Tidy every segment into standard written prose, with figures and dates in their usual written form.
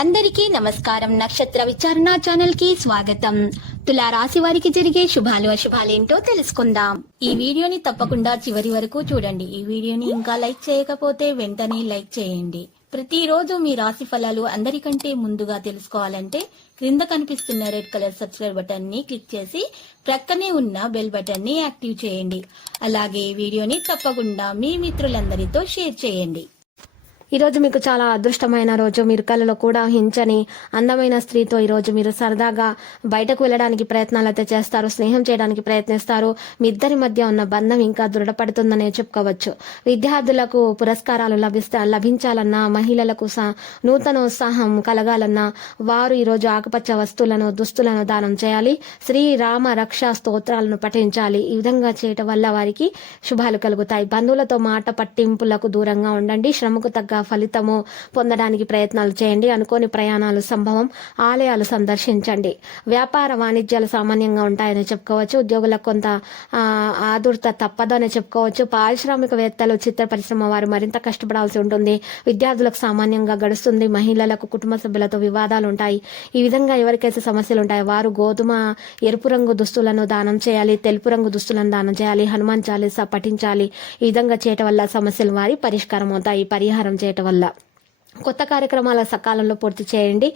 అందరికీ నమస్కారం. నక్షత్ర విచారణ ఛానల్ కి స్వాగతం. తులా రాశి వారికి జరిగే శుభాలు అశుభాలేంటో తెలుసుకుందాం. ఈ వీడియోని తప్పకుండా చివరి వరకు చూడండి. ఈ వీడియోని ఇంకా లైక్ చేయకపోతే వెంటనే లైక్ చేయండి. ప్రతిరోజు మీ రాశి ఫలాలు అందరికంటే ముందుగా తెలుసుకోవాలంటే క్రింద కనిపిస్తున్న రెడ్ కలర్ సబ్స్క్రైబ్ బటన్ ని క్లిక్ చేసి ప్రక్కనే ఉన్న బెల్ బటన్ ని యాక్టివ్ చేయండి. అలాగే ఈ వీడియోని తప్పకుండా మీ మిత్రులందరితో షేర్ చేయండి. ఈరోజు మీకు చాలా అదృష్టమైన రోజు. మీరు కళలో కూడా హించని అందమైన స్త్రీతో ఈరోజు మీరు సరదాగా బయటకు వెళ్ళడానికి ప్రయత్నాలు అయితే చేస్తారు, స్నేహం చేయడానికి ప్రయత్నిస్తారు. మీ ఇద్దరి మధ్య ఉన్న బంధం ఇంకా దృఢపడుతుందనే చెప్పుకోవచ్చు. విద్యార్థులకు పురస్కారాలు లభించాలన్నా, మహిళలకు నూతన ఉత్సాహం కలగాలన్నా వారు ఈరోజు ఆకుపచ్చ వస్తువులను, దుస్తులను దానం చేయాలి. శ్రీరామ రక్షా స్తోత్రాలను పఠించాలి. ఈ విధంగా చేయటం వల్ల వారికి శుభాలు కలుగుతాయి. బంధువులతో మాట పట్టింపులకు దూరంగా ఉండండి. శ్రమకు తగ్గ ఫలితము పొందడానికి ప్రయత్నాలు చేయండి. అనుకోని ప్రయాణాలు సంభవం. ఆలయాలు సందర్శించండి. వ్యాపార వాణిజ్యాలు సామాన్యంగా ఉంటాయని చెప్పుకోవచ్చు. ఉద్యోగులకు కొంత ఆదుర్త తప్పదని చెప్పుకోవచ్చు. పారిశ్రామికవేత్తలు, చిత్ర పరిశ్రమ వారు మరింత కష్టపడాల్సి ఉంటుంది. విద్యార్థులకు సామాన్యంగా గడుస్తుంది. మహిళలకు కుటుంబ సభ్యులతో వివాదాలు ఉంటాయి. ఈ విధంగా ఎవరికైతే సమస్యలు ఉంటాయో వారు గోధుమ ఎరుపు రంగు దుస్తులను దానం చేయాలి. తెలుపు రంగు దుస్తులను దానం చేయాలి. హనుమాన్ చాలీసా పఠించాలి. ఈ విధంగా చేయటం వల్ల సమస్యలు వారి పరిష్కారం అవుతాయి. పరిహారం చేయటం వల్ల కొత్త కార్యక్రమాల సకాలంలో పూర్తి చేయండి.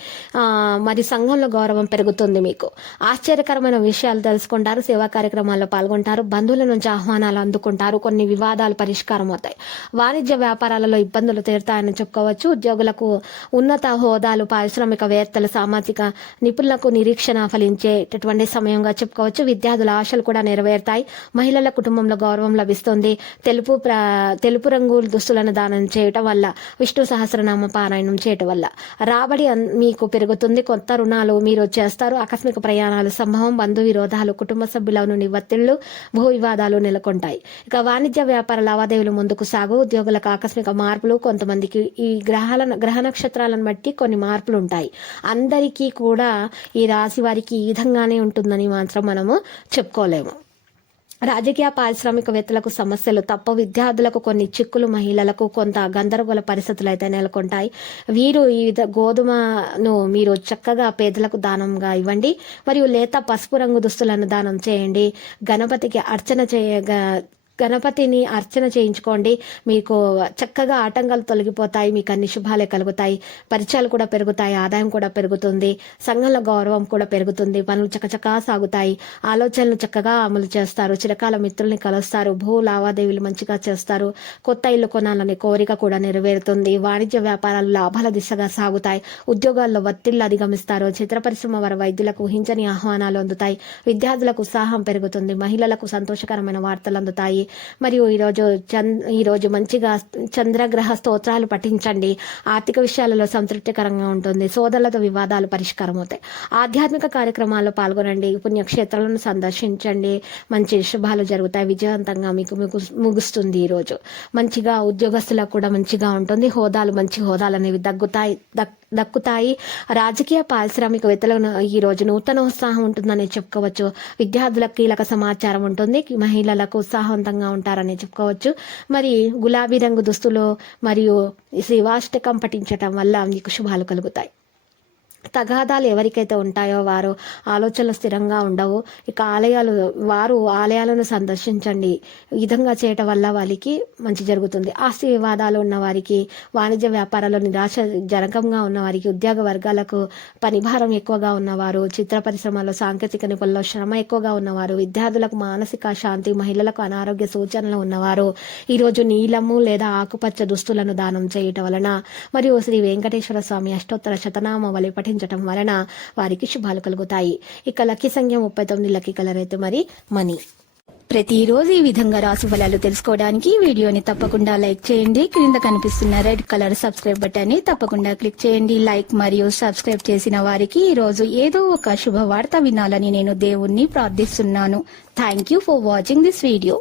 మరి సంఘంలో గౌరవం పెరుగుతుంది. మీకు ఆశ్చర్యకరమైన విషయాలు తెలుసుకుంటారు. సేవా కార్యక్రమాల్లో పాల్గొంటారు. బంధువుల నుంచి ఆహ్వానాలు అందుకుంటారు. కొన్ని వివాదాలు పరిష్కారం అవుతాయి. వాణిజ్య వ్యాపారాలలో ఇబ్బందులు తీరుతాయని చెప్పుకోవచ్చు. ఉద్యోగులకు ఉన్నత హోదాలు, పారిశ్రామికవేత్తలు, సామాజిక నిపుణులకు నిరీక్షణ ఫలించేటటువంటి సమయంగా చెప్పుకోవచ్చు. విద్యార్థుల ఆశలు కూడా నెరవేరుతాయి. మహిళల కుటుంబంలో గౌరవం లభిస్తుంది. తెలుపు రంగు దుస్తులను దానం చేయటం వల్ల, విష్ణు సహస్రనామ పారాయణం చేయటం వల్ల రాబడి మీకు పెరుగుతుంది. కొత్త రుణాలు మీరు చేస్తారు. ఆకస్మిక ప్రయాణాలు సంభవం. బంధు విరోధాలు, కుటుంబ సభ్యుల నుండి ఒత్తిళ్లు, భూ వివాదాలు నెలకొంటాయి. ఇక వాణిజ్య వ్యాపార లావాదేవీలు ముందుకు సాగు. ఉద్యోగులకు ఆకస్మిక మార్పులు. కొంతమందికి ఈ గ్రహ నక్షత్రాలను బట్టి కొన్ని మార్పులు ఉంటాయి. అందరికీ కూడా ఈ రాశి వారికి ఈ విధంగానే ఉంటుందని మాత్రం మనము చెప్పుకోలేము. రాజకీయ పారిశ్రామికవేత్తలకు సమస్యలు తప్ప. విద్యార్థులకు కొన్ని చిక్కులు, మహిళలకు కొంత గందరగోళ పరిస్థితులు అయితే నెలకొంటాయి. వీరు ఈ గోధుమను మీరు చక్కగా పేదలకు దానంగా ఇవ్వండి. మరియు లేత పసుపు రంగు దుస్తులను దానం చేయండి. గణపతిని అర్చన చేయించుకోండి. మీకు చక్కగా ఆటంకాలు తొలగిపోతాయి. మీకు అన్ని శుభాలే కలుగుతాయి. పరిచయాలు కూడా పెరుగుతాయి. ఆదాయం కూడా పెరుగుతుంది. సంఘంలో గౌరవం కూడా పెరుగుతుంది. పనులు చకచకా సాగుతాయి. ఆలోచనలు చక్కగా అమలు చేస్తారు. చిరకాల మిత్రుల్ని కలుస్తారు. భూ లావాదేవీలు మంచిగా చేస్తారు. కొత్త ఇల్లు కొనాలనే కోరిక కూడా నెరవేరుతుంది. వాణిజ్య వ్యాపారాలు లాభాల దిశగా సాగుతాయి. ఉద్యోగాల్లో ఒత్తిళ్లు అధిగమిస్తారు. చిత్ర పరిశ్రమ వారి వైద్యులకు ఊహించని ఆహ్వానాలు అందుతాయి. విద్యార్థులకు ఉత్సాహం పెరుగుతుంది. మహిళలకు సంతోషకరమైన వార్తలు అందుతాయి. మరియు ఈరోజు మంచిగా చంద్రగ్రహ స్తోత్రాలు పఠించండి. ఆర్థిక విషయాలలో సంతృప్తికరంగా ఉంటుంది. సోదరులతో వివాదాలు పరిష్కారం అవుతాయి. ఆధ్యాత్మిక కార్యక్రమాల్లో పాల్గొనండి. పుణ్యక్షేత్రాలను సందర్శించండి. మంచి శుభాలు జరుగుతాయి. విజయవంతంగా మీకు ముగుస్తుంది. ఈరోజు మంచిగా ఉద్యోగస్తులకు కూడా మంచిగా ఉంటుంది. మంచి హోదాలు అనేవి దక్కుతాయి. రాజకీయ పారిశ్రామికవేత్తలకు ఈ రోజు నూతన ఉత్సాహం ఉంటుందని చెప్పుకోవచ్చు. విద్యార్థులకు కీలక సమాచారం ఉంటుంది. మహిళలకు ఉత్సాహవంతంగా ఉంటారని చెప్పుకోవచ్చు. మరి గులాబీ రంగు దుస్తులు మరియు శివాష్టకం పఠించటం వల్ల మీకు శుభాలు కలుగుతాయి. తగాదాలు ఎవరికైతే ఉంటాయో వారు ఆలోచనలు స్థిరంగా ఉండవు. ఇక ఆలయాలను సందర్శించండి. ఈ విధంగా చేయటం వల్ల వాళ్ళకి మంచి జరుగుతుంది. ఆస్తి వివాదాలు ఉన్న వారికి, వాణిజ్య వ్యాపారాల్లో నిరాశ జనకంగా ఉన్న వారికి, ఉద్యోగ వర్గాలకు పనిభారం ఎక్కువగా ఉన్నవారు, చిత్ర పరిశ్రమలో సాంకేతిక నిపుణుల్లో శ్రమ ఎక్కువగా ఉన్నవారు, విద్యార్థులకు మానసిక శాంతి, మహిళలకు అనారోగ్య సూచనలు ఉన్నవారు ఈరోజు నీలము లేదా ఆకుపచ్చ దుస్తులను దానం చేయటం వలన మరియు శ్రీ వెంకటేశ్వర స్వామి అష్టోత్తర శతనామ వలె పఠించటం వలన వారికి శుభాలు కలుగుతాయి. ఇక లక్కీ సంఖ్య 39, లక్కీ కలర్ అయితే మరి మనీ. ప్రతిరోజు ఈ విధంగా రాశి ఫలాలు తెలుసుకోవడానికి వీడియోని తప్పకుండా లైక్ చేయండి. క్రింద కనిపిస్తున్న రెడ్ కలర్ సబ్స్క్రైబ్ బటన్ ని తప్పకుండా క్లిక్ చేయండి. లైక్ మరియు సబ్స్క్రైబ్ చేసిన వారికి ఈ రోజు ఏదో ఒక శుభవార్త వినాలని నేను దేవుణ్ణి ప్రార్థిస్తున్నాను. Thank you for watching this video.